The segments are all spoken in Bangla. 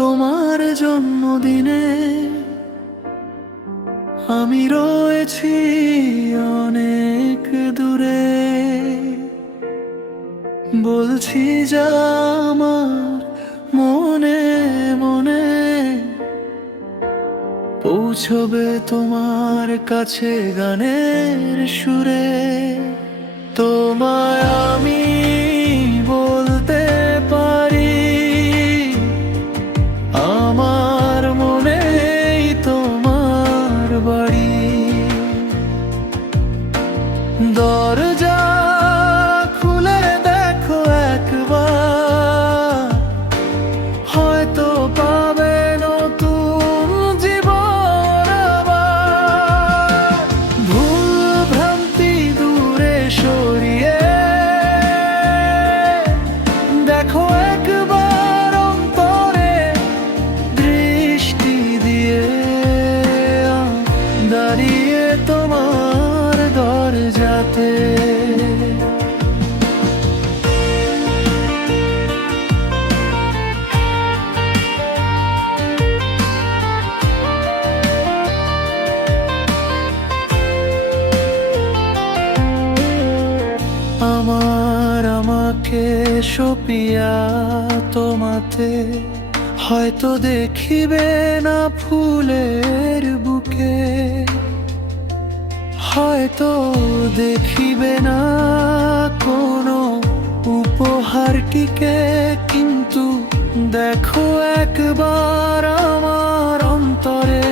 তোমার জন্মদিনে আমি রয়েছি অনেক দূরে, বলছি যা আমার মনে মনে পৌঁছবে তোমার কাছে গানের সুরে। তোমায় আমি বলতে পারি আমার মনেই তোমার বাড়ি। দরজা খুলে দেখো একবার, হয়তো পাবে নতুন জীবন আবার। ভুল ভ্রান্তি দূরে সরিয়ে দেখো একবার অন্তরে দৃষ্টি দিয়ে, দাঁড়িয়ে তোমার দরজাতে। আমাকে সপিয়া তোমাতে, হয়তো দেখিবে না ফুলের বুকে, হয়তো দেখিবে না কোনো উপহারটিকে, কিন্তু দেখো একবার আমার অন্তরে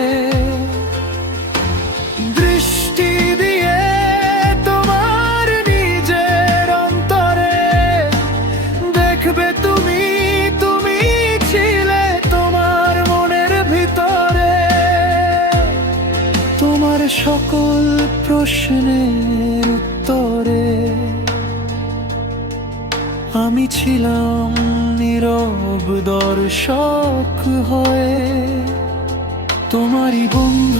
দৃষ্টি দিয়ে, তোমার নিজের অন্তরে দেখবে তুমি, তুমি ছিলে তোমার মনের ভিতরে। তোমার সকল প্রশ্নের উত্তরে আমি ছিলাম নীরব দর্শক হয়ে, তোমারই বন্ধ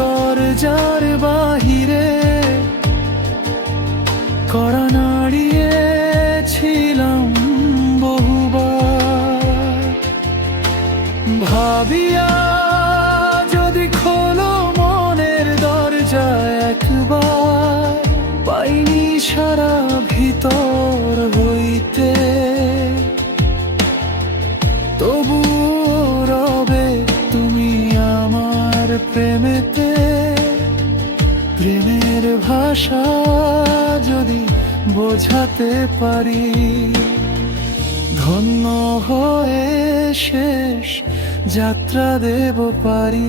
দরজার বাহিরে কড়া নাড়িয়েছিলাম বহুবার, ভাবিয়া যদি খোলো মনের দরজা একবার, পাইনি সারা ভিতর হইতে, তবু রবে তুমি আমার প্রেমেতে। প্রেমের ভাষা যদি বোঝাতে পারি, ধন্য হয়ে শেষ যাত্রা দেব পারি।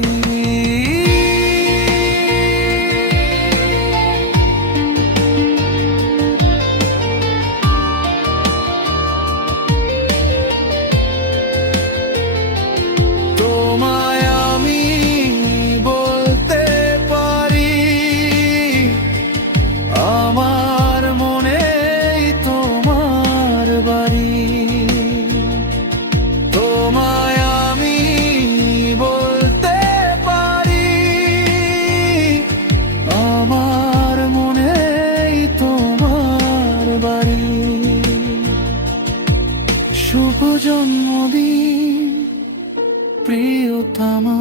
তোমায় আমি বলতে পারি আমার মনেই তোমার বাড়ি। তোমায় আমি বলতে পারি আমার মনেই তোমার বাড়ি। শুভ জন্মদিন প্রিয়তমা।